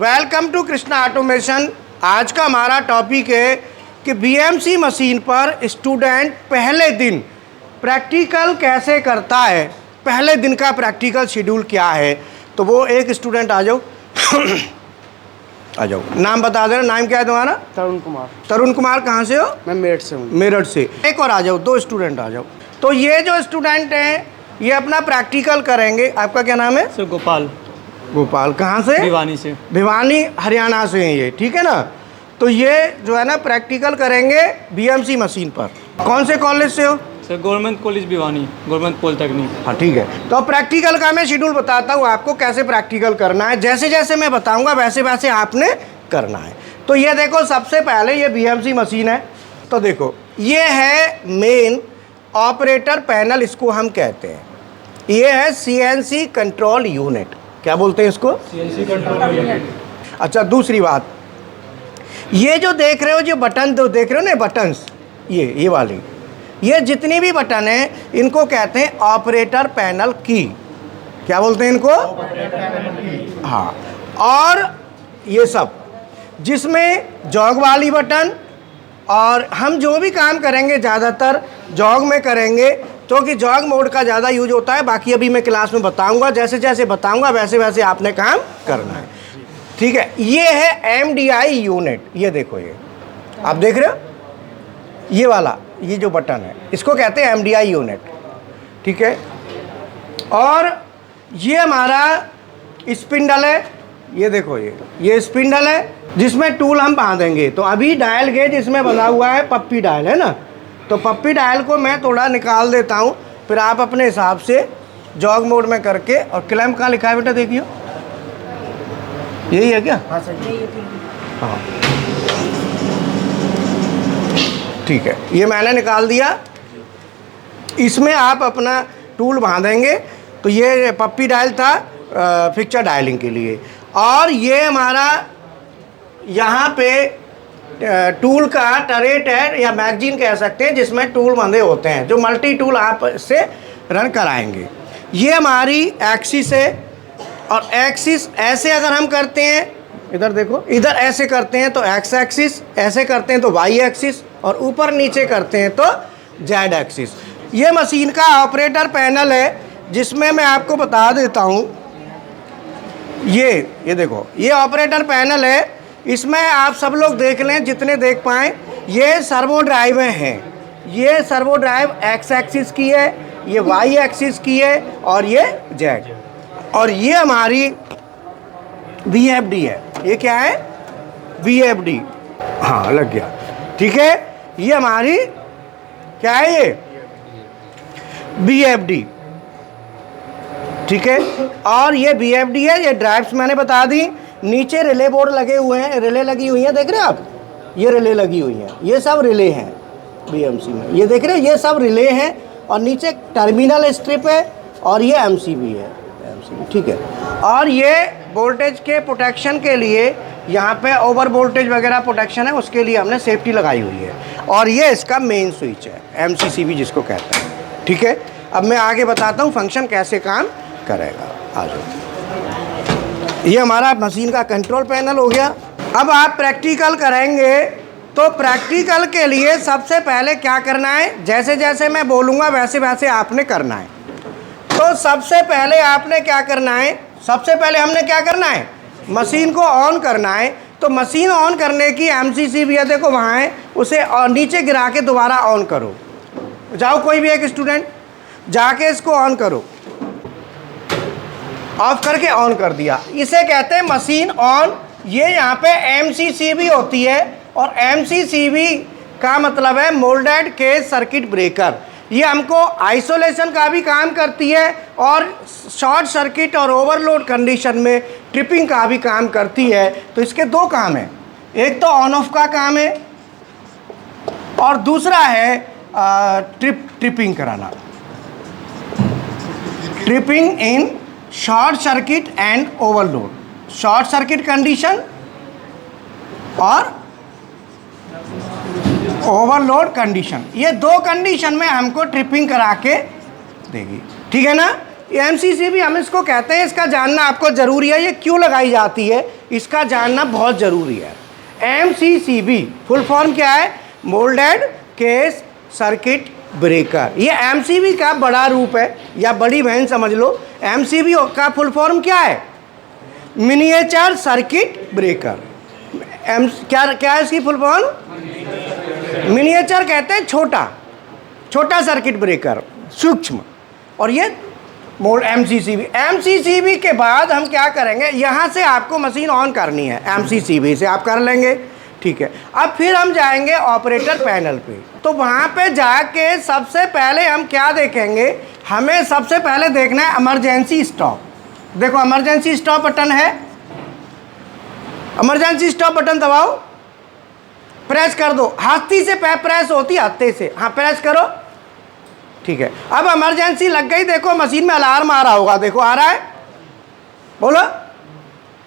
Welcome to Krishna automation. आज का हमारा टॉपिक है कि बीएमसी मशीन पर स्टूडेंट पहले दिन प्रैक्टिकल कैसे करता है, पहले दिन का प्रैक्टिकल शेड्यूल क्या है। तो वो एक स्टूडेंट आ जाओ आ जाओ, नाम बता देना। नाम क्या है तुम्हारा? तरुण कुमार। तरुण कुमार, कहाँ से हो? मैं मेरठ से हूँ। मेरठ से। एक और आ जाओ, दो स्टूडेंट आ जाओ। तो ये जो स्टूडेंट हैं ये अपना प्रैक्टिकल करेंगे। आपका क्या नाम है? सर गोपाल। गोपाल, कहाँ से? भिवानी से। भिवानी हरियाणा से हैं ये, ठीक है ना। तो ये जो है ना प्रैक्टिकल करेंगे बीएमसी मशीन पर। कौन से कॉलेज से हो? Sir government college Bhiwani, government polytechnic. हाँ ठीक है। तो प्रैक्टिकल का मैं शेड्यूल बताता हूँ आपको कैसे प्रैक्टिकल करना है। जैसे जैसे मैं बताऊँगा वैसे वैसे आपने करना है। तो ये देखो, सबसे पहले ये बीएमसी मशीन है। तो देखो ये है मेन ऑपरेटर पैनल, इसको हम कहते हैं। ये है सीएनसी कंट्रोल यूनिट। क्या बोलते हैं इसको? CNC control unit. अच्छा, दूसरी बात, ये जो देख रहे हो, जो बटन तो देख रहे हो ना, बटन्स, ये वाली, ये जितनी भी बटन है इनको कहते हैं ऑपरेटर पैनल की। क्या बोलते हैं इनको? हाँ। और ये सब जिसमें जॉग वाली बटन, और हम जो भी काम करेंगे ज़्यादातर जॉग में करेंगे, क्योंकि जॉग मोड का ज़्यादा यूज होता है। बाकी अभी मैं क्लास में बताऊंगा, जैसे जैसे बताऊंगा वैसे वैसे आपने काम करना है, ठीक है। ये है एमडीआई यूनिट। ये देखो, ये आप देख रहे हो, ये वाला, ये जो बटन है इसको कहते हैं एमडीआई यूनिट, ठीक है। और ये हमारा स्पिंडल है। ये देखो, ये स्पिंडल है जिसमें टूल हम बांधेंगे। तो अभी डायल गेज इसमें बना हुआ है, पप्पी डायल है ना। तो पप्पी डायल को मैं थोड़ा निकाल देता हूँ, फिर आप अपने हिसाब से जॉग मोड में करके। और क्लैंप कहाँ लिखा है बेटा? देखियो, यही है क्या? हाँ सही है। हाँ ठीक है, ये मैंने निकाल दिया। इसमें आप अपना टूल बांधेंगे। तो ये पप्पी डायल था पिक्चर डायलिंग के लिए। और ये हमारा यहाँ पे टूल का टरेट है, या मैगजीन कह सकते हैं, जिसमें टूल बंधे होते हैं, जो मल्टी टूल आप से रन कराएंगे। ये हमारी एक्सिस है। और एक्सिस ऐसे अगर हम करते हैं, इधर देखो, इधर ऐसे करते हैं तो एक्स एक्सिस, ऐसे करते हैं तो वाई एक्सिस, और ऊपर नीचे करते हैं तो जेड एक्सिस। ये मशीन का ऑपरेटर पैनल है, जिसमें मैं आपको बता देता हूँ। ये देखो, ये ऑपरेटर पैनल है। इसमें आप सब लोग देख लें, जितने देख पाएँ। ये सर्वो ड्राइवें हैं। ये सर्वो ड्राइव एक्स एक्सिस की है, ये वाई एक्सिस की है, और ये जेड। और ये हमारी वीएफडी है। ये क्या है? वीएफडी। हाँ, लग गया, ठीक है। ये हमारी क्या है? ये वीएफडी, ठीक है। और ये वीएफडी है। ये ड्राइव्स मैंने बता दी। नीचे रिले बोर्ड लगे हुए हैं, रिले लगी हुई हैं, देख रहे हैं आप? ये रिले लगी हुई हैं, ये सब रिले हैं बीएमसी में। ये देख रहे हैं, ये सब रिले हैं। और नीचे टर्मिनल स्ट्रिप है, और ये एमसीबी है, ठीक है। और ये वोल्टेज के प्रोटेक्शन के लिए यहाँ पे ओवर वोल्टेज वगैरह प्रोटेक्शन है, उसके लिए हमने सेफ्टी लगाई हुई है। और ये इसका मेन स्विच है, एमसीसीबी जिसको कहते हैं, ठीक है। अब मैं आगे बताता हूँ फंक्शन कैसे काम करेगा। आ जाओ, ये हमारा मशीन का कंट्रोल पैनल हो गया। अब आप प्रैक्टिकल करेंगे, तो प्रैक्टिकल के लिए सबसे पहले क्या करना है, जैसे जैसे मैं बोलूँगा वैसे वैसे आपने करना है। तो सबसे पहले आपने क्या करना है, सबसे पहले हमने क्या करना है, मशीन को ऑन करना है। तो मशीन ऑन करने की एमसीसीबी है, देखो वहाँ है, उसे नीचे गिरा के दोबारा ऑन करो। जाओ, कोई भी एक स्टूडेंट जाके इसको ऑन करो। ऑफ करके ऑन कर दिया, इसे कहते हैं मशीन ऑन। ये यहाँ पे एमसीसीबी होती है, और एमसीसीबी का मतलब है मोल्डेड केज सर्किट ब्रेकर। ये हमको आइसोलेशन का भी काम करती है, और शॉर्ट सर्किट और ओवरलोड कंडीशन में ट्रिपिंग का भी काम करती है। तो इसके दो काम हैं, एक तो ऑन ऑफ का काम है, और दूसरा है ट्रिपिंग कराना, tripping in short circuit and overload, short circuit condition और ओवरलोड कंडीशन। ये दो कंडीशन में हमको ट्रिपिंग करा के देगी, ठीक है ना। MCCB हम इसको कहते हैं, इसका जानना आपको ज़रूरी है। ये क्यों लगाई जाती है, इसका जानना बहुत ज़रूरी है। MCCB फुल फॉर्म क्या है? Moulded case circuit breaker. ये MCB का बड़ा रूप है या बड़ी बहन समझ लो। MCB का फुल फॉर्म क्या है? Miniature circuit breaker. क्या है इसकी फुल फॉर्म? मिनिएचर कहते हैं छोटा, छोटा सर्किट ब्रेकर, सूक्ष्म। और ये मोड MCCB के बाद हम क्या करेंगे, यहाँ से आपको मशीन ऑन करनी है, MCCB से आप कर लेंगे, ठीक है। अब फिर हम जाएंगे ऑपरेटर पैनल पे, तो वहाँ पे जाके सबसे पहले हम क्या देखेंगे, हमें सबसे पहले देखना है इमरजेंसी स्टॉप। देखो इमरजेंसी स्टॉप बटन है, इमरजेंसी स्टॉप बटन दबाओ, प्रेस कर दो। हत्ती से प्रेस होती है, हत्ते से, हाँ प्रेस करो, ठीक है। अब इमरजेंसी लग गई, देखो मशीन में अलार्म आ रहा होगा, देखो आ रहा है, बोलो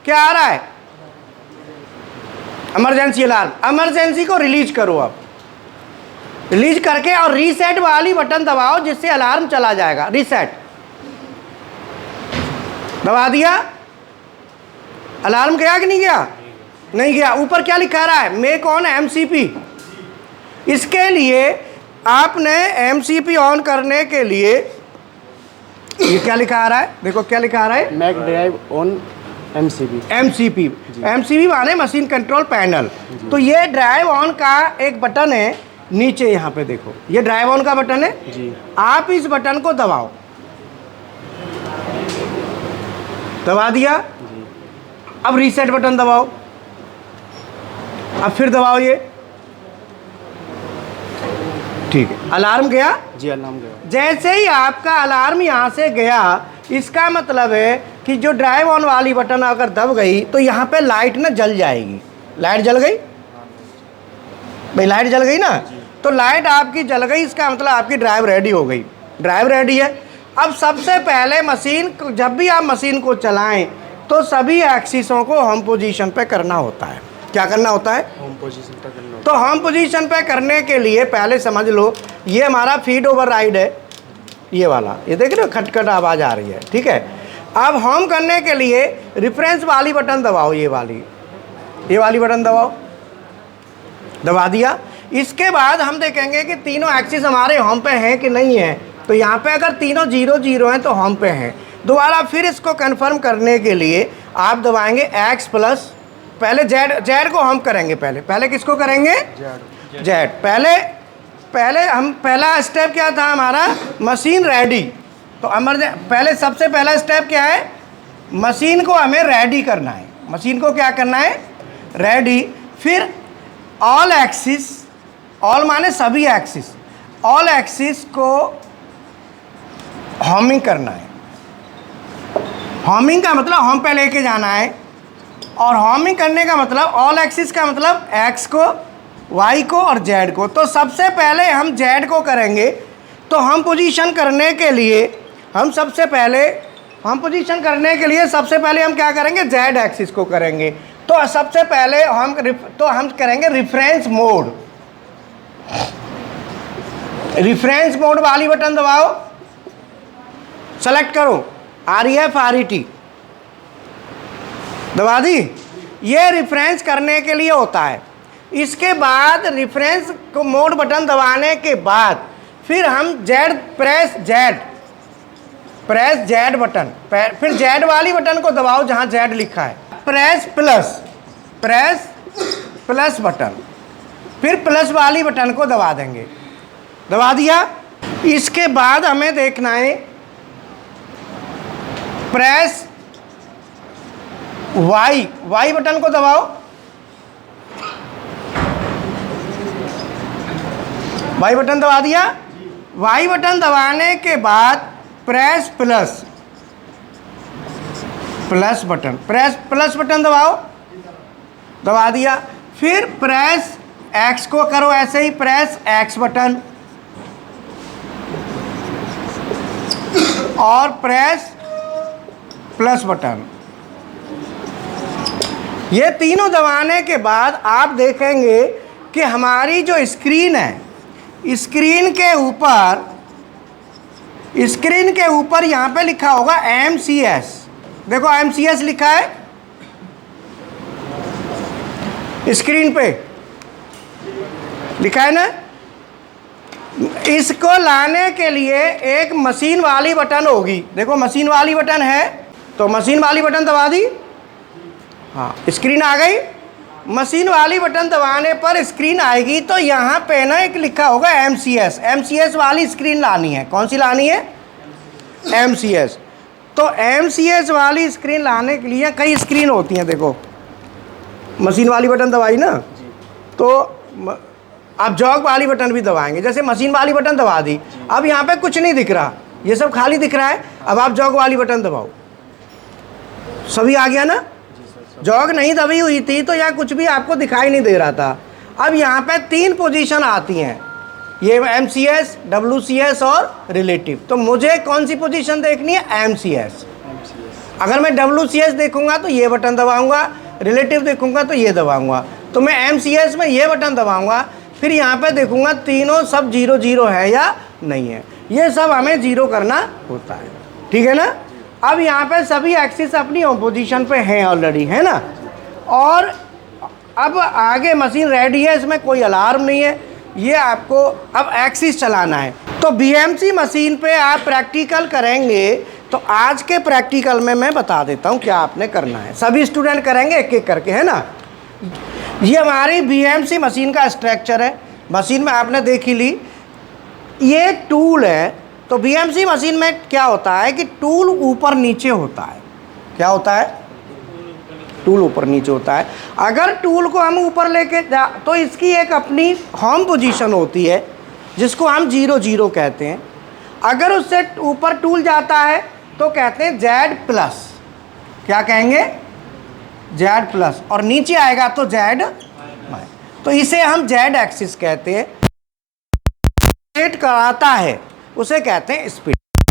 क्या आ रहा है? Emergency alarm. इमरजेंसी को रिलीज करो, अब रिलीज करके और रीसेट वाली बटन दबाओ, जिससे अलार्म चला जाएगा। रीसेट दबा दिया, अलार्म गया कि नहीं गया? नहीं गया। ऊपर क्या लिखा रहा है? Make on MCP। इसके लिए आपने MCP ऑन करने के लिए ये क्या लिखा आ रहा है, देखो क्या लिखा आ रहा है? Mac drive on MCP। MCP माने मशीन कंट्रोल पैनल। तो ये ड्राइव ऑन का एक बटन है नीचे, यहाँ पे देखो, ये ड्राइव ऑन का बटन है जी। आप इस बटन को दबाओ, दबा दिया। अब रीसेट बटन दबाओ, अब फिर दबाओ ये, ठीक है। अलार्म गया जी, अलार्म गया। जैसे ही आपका अलार्म यहाँ से गया, इसका मतलब है कि जो ड्राइव ऑन वाली बटन अगर दब गई तो यहाँ पे लाइट ना जल जाएगी। लाइट जल गई भाई, लाइट जल गई ना, तो लाइट आपकी जल गई, इसका मतलब आपकी ड्राइव रेडी हो गई। ड्राइव रेडी है। अब सबसे पहले मशीन, जब भी आप मशीन को चलाएं तो सभी एक्सिसों को होम पोजीशन पे करना होता है। क्या करना होता है? होम पोजीशन पर करना तो होम पोजीशन पे करने के लिए पहले समझ लो, ये हमारा फीड ओवरराइड है, ये वाला, ये देख रहे हो खटखट आवाज़ आ रही है, ठीक है। अब होम करने के लिए रेफरेंस वाली बटन दबाओ, ये वाली बटन दबाओ, दबा दिया। इसके बाद हम देखेंगे कि तीनों एक्सिस हमारे होम पे हैं कि नहीं है। तो यहाँ पे अगर तीनों 0 0 हैं तो होम पे हैं। दोबारा फिर इसको कंफर्म करने के लिए आप दबाएंगे X प्लस, पहले जेड को हम करेंगे, पहले किसको करेंगे? जेड। पहला स्टेप क्या था हमारा? Machine ready. तो पहले सबसे पहला स्टेप क्या है? मशीन को हमें रेडी करना है। मशीन को क्या करना है? रेडी। फिर ऑल एक्सिस, ऑल माने सभी एक्सिस, ऑल एक्सिस को होमिंग करना है। होमिंग का मतलब होम पे लेके जाना है, और होमिंग करने का मतलब ऑल एक्सिस का मतलब एक्स को, वाई को और जेड को। तो सबसे पहले हम जेड को करेंगे। तो हम पोजीशन करने के लिए सबसे पहले हम क्या करेंगे? जेड एक्सिस को करेंगे। तो सबसे पहले हम करेंगे रेफरेंस मोड। रेफरेंस मोड वाली बटन दबाओ, सेलेक्ट करो REF RET, दबा दी। ये रेफरेंस करने के लिए होता है। इसके बाद रेफरेंस को मोड बटन दबाने के बाद फिर हम प्रेस जेड बटन, फिर जेड वाली बटन को दबाओ जहां जेड लिखा है। प्रेस प्लस बटन, फिर प्लस वाली बटन को दबा देंगे, दबा दिया। इसके बाद हमें देखना है प्रेस वाई बटन को दबाओ, वाई बटन दबा दिया। वाई बटन दबाने के बाद प्रेस प्लस बटन दबाओ, दबा दिया। फिर प्रेस एक्स को करो ऐसे ही, प्रेस एक्स बटन और प्रेस प्लस बटन। ये तीनों दबाने के बाद आप देखेंगे कि हमारी जो स्क्रीन है, स्क्रीन के ऊपर स्क्रीन के ऊपर यहां पे लिखा होगा MCS, देखो MCS लिखा है स्क्रीन पे, लिखा है ना। इसको लाने के लिए एक मशीन वाली बटन होगी, देखो मशीन वाली बटन है, तो मशीन वाली बटन दबा दी, हाँ स्क्रीन आ गई। मशीन वाली बटन दबाने पर स्क्रीन आएगी, तो यहाँ पे ना एक लिखा होगा MCS, MCS वाली स्क्रीन लानी है। कौन सी लानी है? MCS। तो MCS वाली स्क्रीन लाने के लिए कई स्क्रीन होती हैं, देखो मशीन वाली बटन दबाई ना, तो आप जॉग वाली बटन भी दबाएंगे, जैसे मशीन वाली बटन दबा दी, अब यहाँ पे कुछ नहीं दिख रहा, ये सब खाली दिख रहा है। अब आप जॉग वाली बटन दबाओ, सभी आ गया ना। जॉग नहीं दबी हुई थी तो यहाँ कुछ भी आपको दिखाई नहीं दे रहा था। अब यहाँ पे 3 पोजीशन आती हैं, ये MCS, WCS और रिलेटिव। तो मुझे कौन सी पोजीशन देखनी है? MCS। अगर मैं WCS देखूंगा तो ये बटन दबाऊंगा, रिलेटिव देखूंगा तो ये दबाऊंगा, तो मैं MCS में ये बटन दबाऊंगा, फिर यहाँ पे देखूंगा तीनों सब 0 0 है या नहीं है, ये सब हमें 0 करना होता है, ठीक है ना। अब यहाँ पे सभी एक्सिस अपनी पोजीशन पे हैं ऑलरेडी, है ना। और अब आगे मशीन रेडी है, इसमें कोई अलार्म नहीं है, ये आपको अब एक्सिस चलाना है। तो BMC मशीन पे आप प्रैक्टिकल करेंगे, तो आज के प्रैक्टिकल में मैं बता देता हूँ क्या आपने करना है। सभी स्टूडेंट करेंगे एक एक करके, है ना। ये हमारी BMC मशीन का स्ट्रक्चर है, मशीन में आपने देख ही ली, ये टूल है। तो BMC मशीन में क्या होता है कि टूल ऊपर नीचे होता है। क्या होता है? टूल ऊपर नीचे होता है। अगर टूल को हम ऊपर लेके जा तो इसकी एक अपनी होम पोजीशन होती है, जिसको हम 0 0 कहते हैं। अगर उससे ऊपर टूल जाता है तो कहते हैं Z+, क्या कहेंगे? Z+, और नीचे आएगा तो Z-, तो इसे हम Z एक्सिस कहते हैं। रोटेट कराता है उसे कहते हैं स्पिंडल,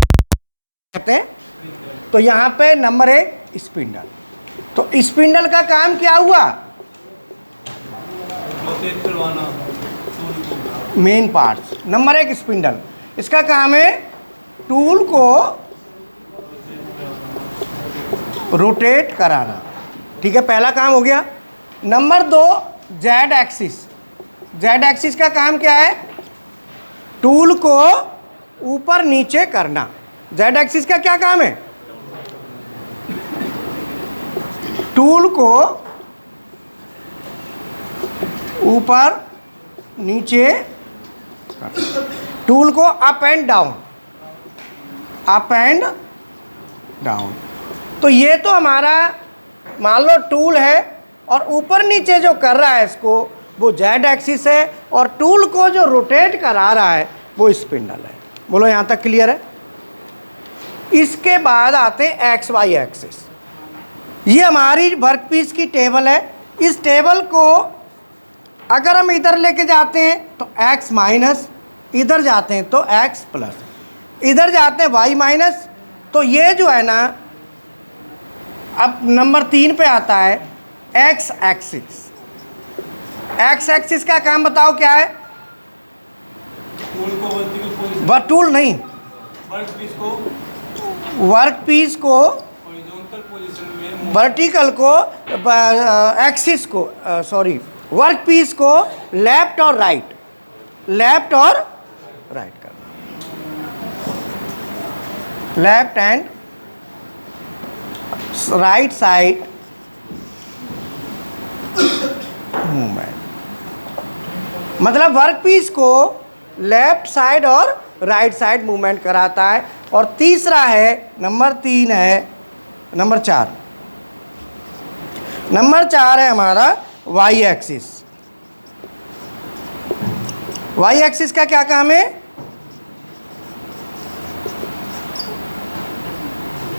कहते हैं। तो यहाँ पे नंबर 1 स्पिंडल। तो स्पिंडल का काम क्या हुआ? Main parts. नंबर 1 स्पिंडल, इसका काम है टूल को रोटेट कराना, ठीक है, पहला काम हो गया। Number 2 Z axis. Z axis का काम क्या है? टूल को ऊपर नीचे करना। Z एक्सिस का क्या काम है? टूल को ऊपर नीचे, टूल को up and down, up and down. तो ये तो हमारा मान लो टूल है, और ऊपर नीचे जो कर रहा है इसको वो Z एक्सिस है, और टूल को जो रोटेट करा रहा है वो स्पिंडल है। बोलो यहाँ तक क्लियर है? इसके बाद आते हैं XY एक्सिस। ये हमारी वर्कपीस की टेबल है। इस टेबल को अगर हम इधर लेके जाते हैं तो X-, इधर जाते हैं तो X+, इधर जाते हैं Y-, तो ये जो है ना, अब नंबर 3 पे आता है X एक्सिस। X एक्सिस का काम बताओ क्या है? टूल नहीं, वर्कपीस को वर्टिकल को, एक्सिस को, सॉरी, वर्कपीस को लेफ्ट और राइट, लेफ्ट और राइट करना, left and right side movement. मतलब वर्कपीस को लेफ्ट साइड और राइट साइड मूवमेंट कराता है। और तीसरा है, नंबर 3 है, नंबर 4, नंबर 4 है हमारा Y एक्सिस। Y एक्सिस का क्या काम है?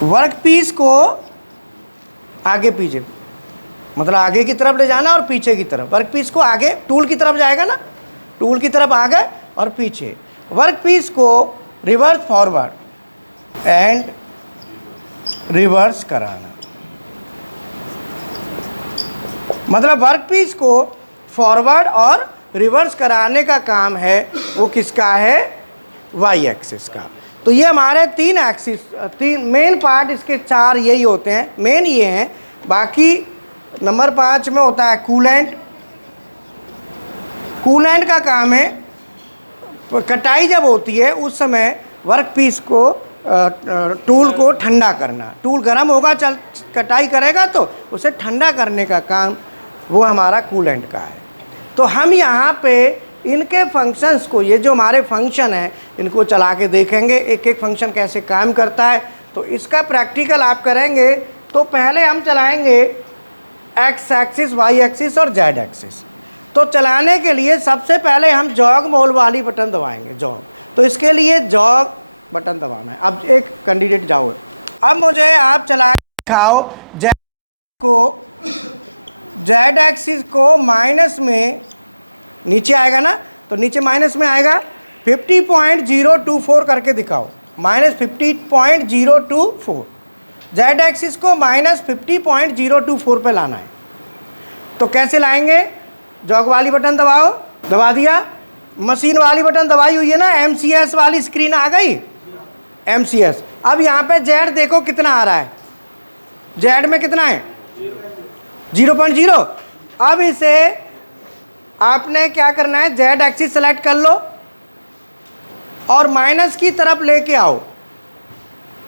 वर्कपीस को आगे पीछे, मतलब आगे की तरफ ले जाना और पीछे की तरफ। वर्कपीस को आगे टूल की तरफ जाएगा ना, टूल की तरफ आगे और पीछे। वर्कपीस को रिवर्स फॉरवर्ड एंड रिवर्स कराना। मतलब वर्कपीस को फॉरवर्ड और रिवर्स कराने का काम है, वो किसका है? Y एक्सिस का। तो ये हमारे 3 एक्सिस, 3 मेन पार्ट, इसके 4 यही होते हैं, मेन ये हैं। बाकी नंबर 5 में होता है कूलेंट। कूलेंट का काम है, कटाई जब होती है उस समय वर्क पीस को, टूल को ठंडा करना। टूल गर्म होगा, चल कटाई करेगा तो उसे ठंडा करने का काम वो हमारा कूलेंट का है। तो हम यहाँ पे इनके फंक्शंस को, ये जो हमारे फंक्शन हैं, इनको चला के देखेंगे एक एक फंक्शन कैसे काम करता है। तो इसका प्रैक्टिकल आप करेंगे। तो पहले हम चलाएंगे एक्स एक्सिस, वाई एक्सिस और जेड एक्सिस। तो चलाने के लिए सबसे पहले हम जॉग मोल वाली बटन दबाएंगे, जॉग। तो इसके लिए जॉग बटन दबाना है। अब एक कैंडिडेट जाओ, अब मुझे आप चला के दिखाओ जेड एक्सिस को माइनस में, नीचे आएगा ना, तो नीचे माइनस में आएगा, 50.024 करके दिखाओ, -50.024। जेड एक्सिस को -50.024 पे लाना है। तो कैसे लाएंगे? जॉग वाली बटन दबाओ, दबा दिया। मशीन वाली बटन दबाई हुई है ना, MCS वाली स्क्रीन आ गई, MCS। अब यहाँ पे जेड देखो कितना आ रहा है, जेड में कितना है 0.0। अब इसे आपने क्या करना है, जेड एक्सिस सेलेक्ट कर लो और माइनस की तरफ लेके आओ।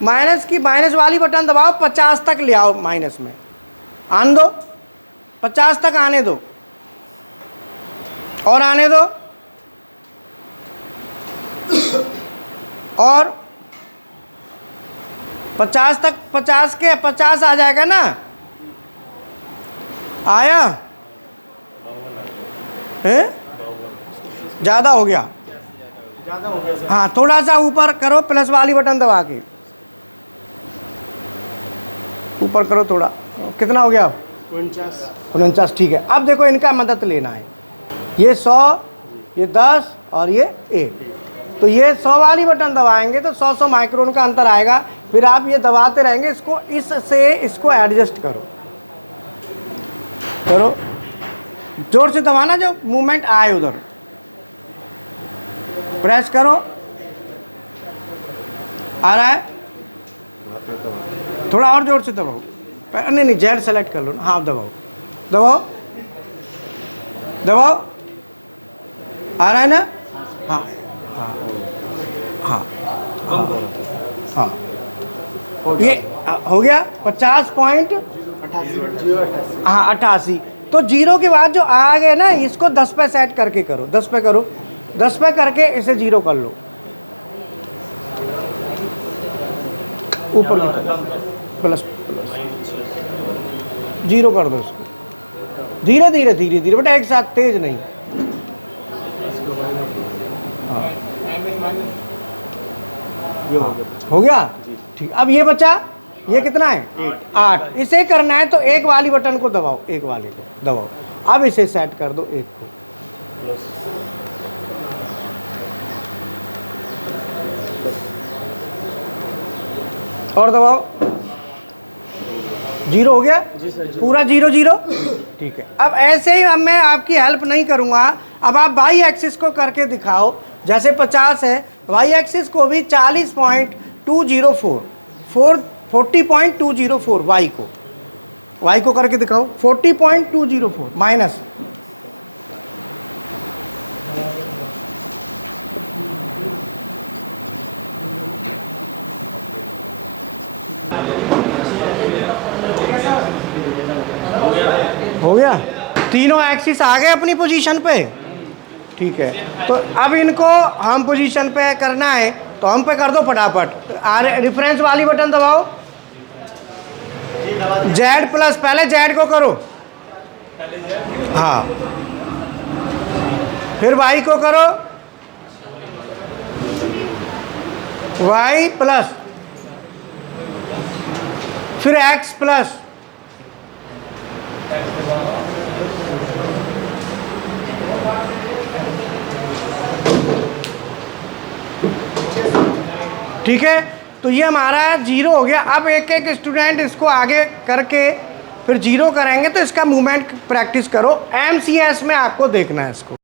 माइनस वाली बटन दबाओ, 50 तक ले आओ, माइनस में आने दो, 50 तक आने दो और आने दो, और 50 तक, 50 के 50 आ जाएगा ना, आया है, ज़्यादा हो गया, ज़्यादा हो गया सर। हाँ थोड़ा सा ऊपर करो, प्लस वाली बटन दबा के ऊपर करो थोड़ा। कितना हो गया? 49। ठीक है। अब देखो इनका मदद लेना है, ये 100, ये 10 और ये 1। तो ये 100 वाली बटन दबाएंगे तो 100 माइक्रोन का अंतर आएगा। फिर आप ये दबाते रहेंगे, इसको इससे इसको एडजस्ट करो, जोर से दबाना, जो मूवमेंट आए उधर प्रेस करो। आ रहा है, थोड़ा और जोर से दबाओ। नहीं, जेड सेलेक्ट कर लो ना, हाँ दबाओ दबाओ दबाओ, आ रहा है ना, हाँ हाँ हाँ हाँ, ये हो गया 50.88। हाँ 88। तो 0 के बाद जो आ गए ना, इसको 10 पे सेट करके करो, 10 पे करो, 10 पे करके इसे 0 कर लो, ऊपर की तरफ प्लस 0 कर दो इसको, धीरे धीरे धीरे धीरे बेटा, एक साथ तेज नहीं। हाँ ये हो गया ठीक। अब ये बचा, ये कितना है 8। इसे करना है तो एक वाली बटन को दबाओ, एक वाले को दबाओ। अब इसे सेट कर दो, एक को और दबाओ, 0 हो गया पूरा, 0 0। ठीक है। अब ऐसे ही, अब मैं आपकी हेल्प नहीं करूंगा, अब आप वाई एक्सिस को करके दिखाओ। जैसे 50 है, वाई एक्सिस को भी 40.204, 40.204 वाई को करके दिखाओ, 40.204 माइनस, हो गया। तीनों एक्सिस आ गए अपनी पोजीशन पे। ठीक है। तो अब इनको हम पोजीशन पे करना है, तो हम पे कर दो फटाफट। रेफरेंस वाली बटन दबाओ, जेड प्लस, पहले जेड को करो, हाँ, फिर वाई को करो, वाई प्लस, फिर एक्स प्लस, ठीक है। तो ये हमारा 0 हो गया। अब एक एक स्टूडेंट इसको आगे करके फिर 0 करेंगे, तो इसका मूवमेंट प्रैक्टिस करो। MCS में आपको देखना है इसको।